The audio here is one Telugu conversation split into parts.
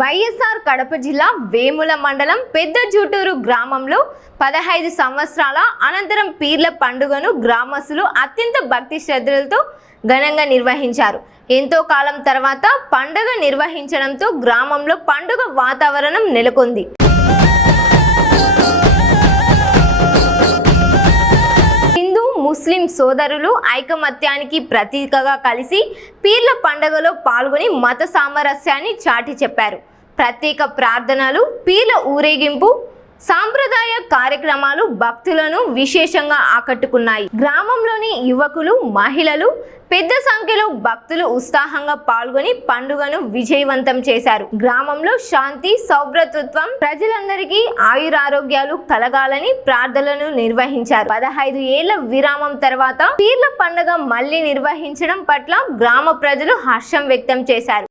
వైఎస్ఆర్ కడప జిల్లా వేముల మండలం పెద్ద జూటూరు గ్రామంలో 15 సంవత్సరాల అనంతరం పీర్ల పండుగను గ్రామస్తులు అత్యంత భక్తి శ్రద్ధలతో ఘనంగా నిర్వహించారు. ఎంతో కాలం తర్వాత పండుగ నిర్వహించడంతో గ్రామంలో పండుగ వాతావరణం నెలకొంది. ముస్లిం సోదరులు ఐకమత్యానికి ప్రతీకగా కలిసి పీర్ల పండుగలో పాల్గొని మత సామరస్యాన్ని చాటి చెప్పారు. ప్రత్యేక ప్రార్థనలు, పీర్ల ఊరేగింపు, సాంప్రదాయ కార్యక్రమాలు భక్తులను విశేషంగా ఆకట్టుకున్నాయి. గ్రామంలోని యువకులు, మహిళలు పెద్ద సంఖ్యలో భక్తులు ఉత్సాహంగా పాల్గొని పండుగను విజయవంతం చేశారు. గ్రామంలో శాంతి, సౌభ్రతత్వం, ప్రజలందరికీ ఆయురారోగ్యాలు కలగాలని ప్రార్థనలు నిర్వహించారు. 15 ఏళ్ల విరామం తర్వాత పీర్ల పండుగ మళ్లీ నిర్వహించడం పట్ల గ్రామ ప్రజలు హర్షం వ్యక్తం చేశారు.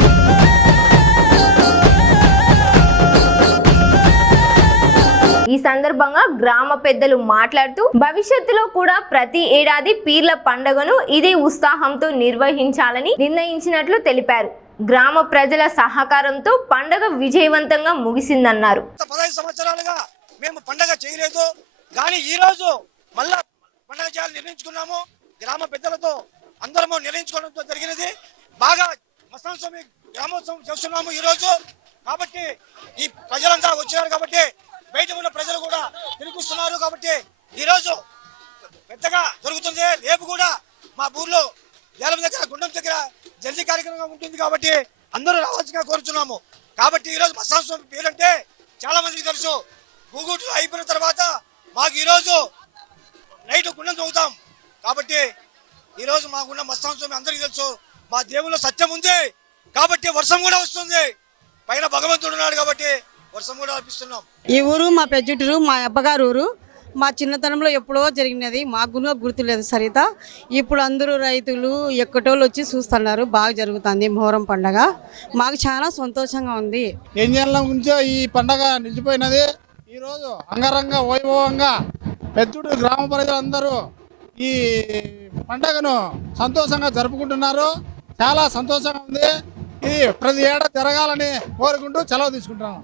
ఈ సందర్భంగా గ్రామ పెద్దలు మాట్లాడుతూ భవిష్యత్తులో కూడా ప్రతి ఏడాది పీర్ల పండుగను ఇదే ఉత్సాహంతో నిర్వహించాలని నిర్ణయించినట్లు తెలిపారు. గ్రామ ప్రజల సహకారంతో పండుగ విజయవంతంగా ముగిసిందన్నారు. 15 సంవత్సరాలుగా మేము పండుగ చేయలేదు, కానీ ఈ రోజు మళ్ళా పండుగ చేయాలని నిర్ణయించుకున్నాము. గ్రామ పెద్దలతో అందరము నిర్ణయించుకోవడంతో జరిగినది. బాగా మస్తాన్ స్వామి గ్రామోత్సవం చేస్తున్నాము ఈ రోజు. కాబట్టి ఈ ప్రజలంతా వచ్చారు కాబట్టి బయట ఉన్న ప్రజలు కూడా తిరుగుతున్నారు కాబట్టి ఈరోజు పెద్దగా జరుగుతుంది. రేపు కూడా మా ఊర్లో దేలం దగ్గర, గుండం దగ్గర జల్దీ కార్యక్రమం ఉంటుంది కాబట్టి అందరూ రావాల్సిగా కోరుతున్నాము. కాబట్టి ఈరోజు మస్తాన్ స్వామి పేరంటే చాలా మందికి తెలుసు. గూగుట్లు అయిపోయిన తర్వాత మాకు ఈరోజు నైట్ గుండం చదువుతాం కాబట్టి ఈరోజు మాకున్న మస్తాన్ స్వామి అందరికీ తెలుసు. మా దేవుల్లో సత్యం ఉంది కాబట్టి వర్షం కూడా వస్తుంది. పైన భగవంతుడు ఉన్నాడు కాబట్టి వర్షం కూడా అర్పిస్తున్నాం. ఈ ఊరు మా పెద్దటూరు, మా అబ్బగారు ఊరు. మా చిన్నతనంలో ఎప్పుడో జరిగినది, మాకు గుర్తులేదు సరిత. ఇప్పుడు అందరూ రైతులు ఎక్కటోళ్ళు వచ్చి చూస్తున్నారు. బాగా జరుగుతుంది మొహరం పండగ. మాకు చాలా సంతోషంగా ఉంది. ఏళ్ళ నుంచో ఈ పండగ నిలిచిపోయినది. ఈరోజు అంగరంగ వైభవంగా పెద్దటూరు గ్రామ ప్రజలందరూ ఈ పండగను సంతోషంగా జరుపుకుంటున్నారు. చాలా సంతోషంగా ఉంది. ఇది ప్రతి ఏడాది జరగాలని కోరుకుంటూ సెలవు తీసుకుంటున్నాను.